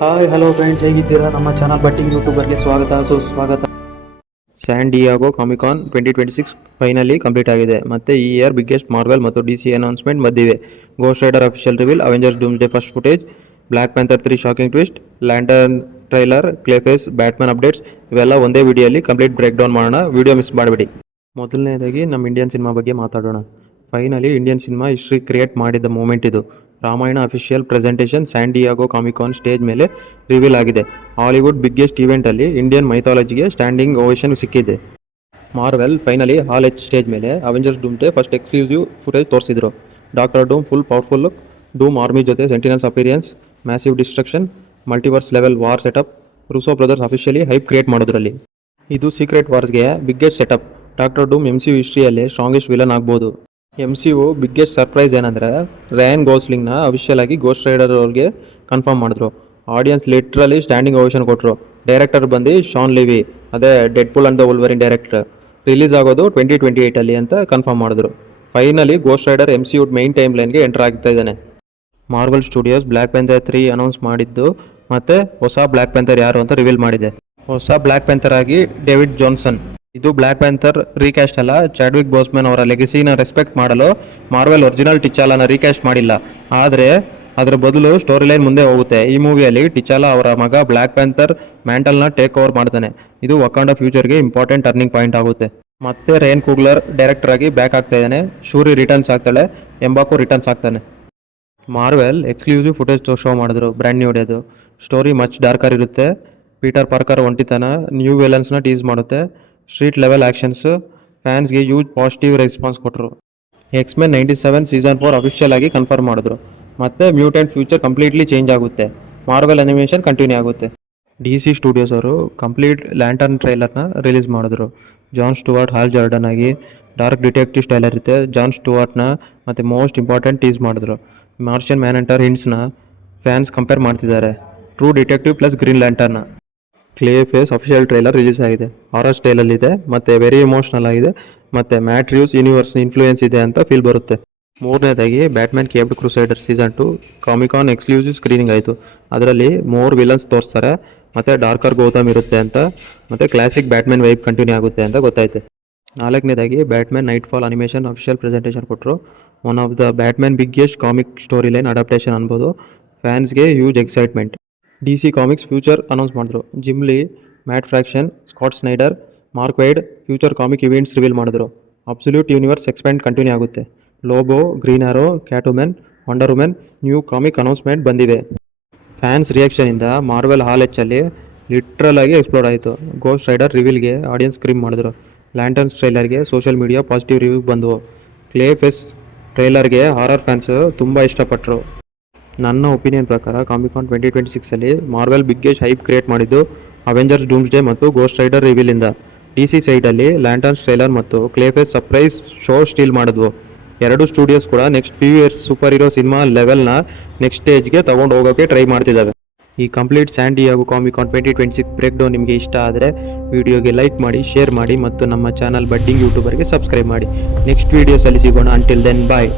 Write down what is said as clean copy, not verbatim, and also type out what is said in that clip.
Hi hello friends, ಹೇಗಿದ್ದೀರಾ? ನಮ್ಮ channel batting ಯೂಟ್ಯೂಬರ್ಗೆ ಸ್ವಾಗತ ಸುಸ್ವಾಗತ. San Diego Comic Con 2026 finally complete ಆಗಿದೆ. ಮತ್ತೆ ಈ ಇಯರ್ ಬಿಗ್ಗೆಸ್ಟ್ ಮಾರ್ವೆಲ್ ಮತ್ತು ಡಿಸಿ ಅನೌನ್ಸ್ಮೆಂಟ್ ಬಂದಿವೆ. Ghost Rider official reveal, Avengers Doomsday first footage, Black Panther 3 shocking twist, Lantern trailer, Clayface, Batman updates ಇವೆಲ್ಲ ಒಂದೇ ವಿಡಿಯೋಲಿ ಕಂಪ್ಲೀಟ್ ಬ್ರೇಕ್ ಡೌನ್ ಮಾಡೋಣ. ವಿಡಿಯೋ ಮಿಸ್ ಮಾಡಬೇಡಿ. ಮೊದಲನೇದಾಗಿ ನಮ್ಮ ಇಂಡಿಯನ್ ಸಿನಿಮಾ ಬಗ್ಗೆ ಮಾತಾಡೋಣ. Finally Indian cinema history create ಮಾಡಿದ ಮೂಮೆಂಟ್ ಇದು. Ramayana official presentation San Diego Comic Con stage ಮೇಲೆ ರಿವೀಲ್ ಆಗಿದೆ. ಹಾಲಿವುಡ್ ಬಿಗ್ಗೆಸ್ಟ್ ಈವೆಂಟಲ್ಲಿ ಇಂಡಿಯನ್ ಮೈಥಾಲಜಿಗೆ ಸ್ಟ್ಯಾಂಡಿಂಗ್ ಓವೇಷನ್ ಸಿಕ್ಕಿದೆ. Marvel finally Hall H stage ಮೇಲೆ Avengers Doomsday first exclusive footage ತೋರಿಸಿದ್ರು. Doctor Doom full powerful look, Doom army ಜೊತೆ Sentinels appearance, massive destruction, multiverse level war setup. Russo brothers officially hype create ಮಾಡೋದ್ರಲ್ಲಿ. ಇದು secret ವಾರ್ಸ್ಗೆ biggest setup. Doctor Doom MCU ಹಿಸ್ಟ್ರಿಯಲ್ಲಿ strongest villain ಆಗ್ಬೋದು. MCU biggest surprise ಏನಂದರೆ Ryan ಗೋಸ್ಲಿಂಗ್ನ official ಆಗಿ Ghost Rider ಅವ್ರಿಗೆ ಕನ್ಫರ್ಮ್ ಮಾಡಿದ್ರು. ಆಡಿಯನ್ಸ್ ಲಿಟ್ರಲಿ ಸ್ಟ್ಯಾಂಡಿಂಗ್ ಓವೇಷನ್ ಕೊಟ್ಟರು. ಡೈರೆಕ್ಟರ್ ಬಂದು ಶಾನ್ ಲಿವಿ, ಅದೇ Deadpool and the Wolverine director. Release ಆಗೋದು 2028 ಅಂತ ಕನ್ಫರ್ಮ್ ಮಾಡಿದ್ರು. Finally Ghost Rider MCU main time ಲೈನ್ಗೆ ಎಂಟರ್ ಆಗ್ತಾ ಇದ್ದಾನೆ. Marvel studios Black Panther 3 announce ಮಾಡಿದ್ದು ಮತ್ತು ಹೊಸ ಬ್ಲ್ಯಾಕ್ ಪ್ಯಾಂಥರ್ ಯಾರು ಅಂತ ರಿವೀಲ್ ಮಾಡಿದೆ. ಹೊಸ ಬ್ಲ್ಯಾಕ್ ಪ್ಯಾಂಥರ್ ಆಗಿ ಡೇವಿಡ್ ಜಾನ್ಸನ್. ಇದು ಬ್ಲ್ಯಾಕ್ ಪ್ಯಾಂಥರ್ ರೀಕ್ಯಾಸ್ಟ್ ಅಲ್ಲ. ಚಾಡ್ವಿಕ್ ಬೋಸ್ಮನ್ ಅವರ ಲೆಗಸಿನ ರೆಸ್ಪೆಕ್ಟ್ ಮಾಡಲು ಮಾರ್ವೆಲ್ ಒರಿಜಿನಲ್ ಟಿಚಾಲಾನ ರೀಕ್ಯಾಸ್ಟ್ ಮಾಡಿಲ್ಲ, ಆದರೆ ಅದರ ಬದಲು ಸ್ಟೋರಿ ಲೈನ್ ಮುಂದೆ ಹೋಗುತ್ತೆ. ಈ ಮೂವಿಯಲ್ಲಿ ಟಿಚಾಲಾ ಅವರ ಮಗ ಬ್ಲ್ಯಾಕ್ ಪ್ಯಾಂಥರ್ ಮ್ಯಾಂಟಲ್ನ ಟೇಕ್ ಓವರ್ ಮಾಡ್ತಾನೆ. ಇದು ವಕಾಂಡ ಫ್ಯೂಚರ್ಗೆ ಇಂಪಾರ್ಟೆಂಟ್ ಟರ್ನಿಂಗ್ ಪಾಯಿಂಟ್ ಆಗುತ್ತೆ. ಮತ್ತೆ ರೇನ್ ಕೂಗ್ಲರ್ ಡೈರೆಕ್ಟರ್ ಆಗಿ ಬ್ಯಾಕ್ ಆಗ್ತಾ ಇದ್ದಾನೆ. ಶೂರಿ ರಿಟರ್ನ್ಸ್ ಆಗ್ತಾಳೆ, ಎಂಬಾಕೋ ರಿಟರ್ನ್ಸ್ ಆಗ್ತಾನೆ. ಮಾರ್ವೆಲ್ ಎಕ್ಸ್ಕ್ಲೂಸಿವ್ ಫುಟೇಜ್ ಶೋ ಮಾಡಿದ್ರು ಬ್ರ್ಯಾಂಡ್ ನ್ಯೂ ಡೇದು. ಸ್ಟೋರಿ ಮಚ್ ಡಾರ್ಕರ್ ಇರುತ್ತೆ. ಪೀಟರ್ ಪಾರ್ಕರ್ ಒಂಟಿತನ ನ್ಯೂ ವಿಲನ್ಸ್ನ ಟೀಸ್ ಮಾಡುತ್ತೆ. ಸ್ಟ್ರೀಟ್ ಲೆವೆಲ್ ಆ್ಯಕ್ಷನ್ಸ್ ಫ್ಯಾನ್ಸ್ಗೆ ಯೂಜ್ ಪಾಸಿಟಿವ್ ರೆಸ್ಪಾನ್ಸ್ ಕೊಟ್ಟರು. X-Men 97 ಸೀಸನ್ 4 ಅಫಿಷಿಯಲ್ ಆಗಿ ಕನ್ಫರ್ಮ್ ಮಾಡಿದ್ರು. ಮತ್ತೆ ಮ್ಯೂಟೆಂಟ್ ಫ್ಯೂಚರ್ ಕಂಪ್ಲೀಟ್ಲಿ ಚೇಂಜ್ ಆಗುತ್ತೆ. ಮಾರ್ವೆಲ್ ಅನಿಮೇಷನ್ ಕಂಟಿನ್ಯೂ ಆಗುತ್ತೆ. DC ಸ್ಟುಡಿಯೋಸ್ ಅವರು ಕಂಪ್ಲೀಟ್ ಲ್ಯಾಂಟರ್ನ್ ಟ್ರೈಲರ್ನ ರಿಲೀಸ್ ಮಾಡಿದ್ರು. ಜಾನ್ ಸ್ಟುವರ್ಟ್ ಹಾಲ್ ಜಾರ್ಡನ್ ಆಗಿ ಡಾರ್ಕ್ ಡಿಟೆಕ್ಟಿವ್ ಸ್ಟೈಲ್ ಇರುತ್ತೆ. ಜಾನ್ ಸ್ಟುವರ್ಟ್ನ ಮತ್ತು ಮೋಸ್ಟ್ ಇಂಪಾರ್ಟೆಂಟ್ ಟೀಸ್ ಮಾಡಿದ್ರು. ಮಾರ್ಷಿಯನ್ ಮ್ಯಾನ್ಹಂಟರ್ ಹಿಂಟ್ಸ್ನ ಫ್ಯಾನ್ಸ್ ಕಂಪೇರ್ ಮಾಡ್ತಿದ್ದಾರೆ. True detective plus Green Lantern. Clayface official trailer release ಆಗಿದೆ. ಹಾರರ್ ಸ್ಟೈಲಲ್ಲಿದೆ ಮತ್ತು ವೆರಿ ಇಮೋಷ್ನಲ್ ಆಗಿದೆ ಮತ್ತು ಮ್ಯಾಟ್ ರಿವ್ಸ್ ಯೂನಿವರ್ಸ್ ಇನ್ಫ್ಲೂಯೆನ್ಸ್ ಇದೆ ಅಂತ ಫೀಲ್ ಬರುತ್ತೆ. ಮೂರನೇದಾಗಿ ಬ್ಯಾಟ್ಮ್ಯಾನ್ ಕೇಪ್ಡ್ ಕ್ರೂಸೈಡರ್ ಸೀಸನ್ 2 ಕಾಮಿಕಾನ್ ಎಕ್ಸ್ಕ್ಲೂಸಿವ್ ಸ್ಕ್ರೀನಿಂಗ್ ಆಯಿತು. ಅದರಲ್ಲಿ ಮೋರ್ ವಿಲನ್ಸ್ ತೋರಿಸ್ತಾರೆ ಮತ್ತು ಡಾರ್ಕರ್ ಗೌತಮ್ ಇರುತ್ತೆ ಅಂತ, ಮತ್ತು ಕ್ಲಾಸಿಕ್ ಬ್ಯಾಟ್ಮ್ಯಾನ್ ವೈಬ್ ಕಂಟಿನ್ಯೂ ಆಗುತ್ತೆ ಅಂತ ಗೊತ್ತಾಯ್ತು. ನಾಲ್ಕನೇದಾಗಿ Batman Knightfall animation official presentation ಕೊಟ್ಟರು. One of the Batman biggest comic story line adaptation ಅನ್ಬೋದು. ಫ್ಯಾನ್ಸ್ಗೆ huge excitement. DC comics future announce ಮಾಡಿದ್ರು. Jim Lee, Matt Fraction, Scott Snyder, Mark Waid future comic events reveal ಮಾಡಿದ್ರು. Absolute universe expand continue ಆಗುತ್ತೆ. Lobo, Green Arrow, Catwoman, Wonder Woman new comic announcement ಬಂದಿವೆ. Fans ರಿಯಾಕ್ಷನಿಂದ Marvel Hall ಎಚ್ಚಲ್ಲಿ literal ಆಗಿ explore ಆಯಿತು. Ghost Rider ರಿವೀಲ್ಗೆ audience scream ಮಾಡಿದ್ರು. ಲ್ಯಾಂಟರ್ನ್ಸ್ ಟ್ರೈಲರ್ಗೆ social media positive review ಬಂದವು. Clay face ಟ್ರೈಲರ್ಗೆ horror fans ತುಂಬ ಇಷ್ಟಪಟ್ಟರು. ನನ್ನ ಒಪಿನಿಯನ್ ಪ್ರಕಾರ ಕಾಮಿಕಾನ್ 2026 ಮಾರ್ವೆಲ್ ಬಿಗ್ಗೆಸ್ಟ್ ಹೈಪ್ ಕ್ರಿಯೇಟ್ ಮಾಡಿದ್ದು ಅವೆಂಜರ್ಸ್ ಡೂಮ್ಸ್ಡೇ ಮತ್ತು ಗೋಸ್ಟ್ ರೈಡರ್ ರಿವೀಲಿಂದ. DC ಸೈಡಲ್ಲಿ ಲ್ಯಾಂಟರ್ನ್ಸ್ ಟ್ರೈಲರ್ ಮತ್ತು ಕ್ಲೇಫೇಸ್ ಸರ್ಪ್ರೈಸ್ ಶೋ ಸ್ಟೀಲ್ ಮಾಡಿದ್ವು. ಎರಡು ಸ್ಟುಡಿಯೋಸ್ ಕೂಡ next few years super hero cinema ಲೆವೆಲ್ನ ನೆಕ್ಸ್ಟ್ ಸ್ಟೇಜ್ಗೆ ತೊಗೊಂಡು ಹೋಗೋಕ್ಕೆ ಟ್ರೈ ಮಾಡ್ತಿದ್ದಾವೆ. ಈ complete San Diego Comic Con 2026 break down ನಿಮಗೆ ಇಷ್ಟ ಆದರೆ ವಿಡಿಯೋಗೆ ಲೈಕ್ ಮಾಡಿ, ಶೇರ್ ಮಾಡಿ ಮತ್ತು ನಮ್ಮ ಚಾನಲ್ ಬಡ್ಡಿಂಗ್ ಯೂಟ್ಯೂಬರ್ಗೆ ಸಬ್ಸ್ಕ್ರೈಬ್ ಮಾಡಿ. ನೆಕ್ಸ್ಟ್ ವೀಡಿಯೋಸಲ್ಲಿ ಸಿಗೋಣ. ಅಂಟಿಲ್ ದೆನ್ ಬಾಯ್.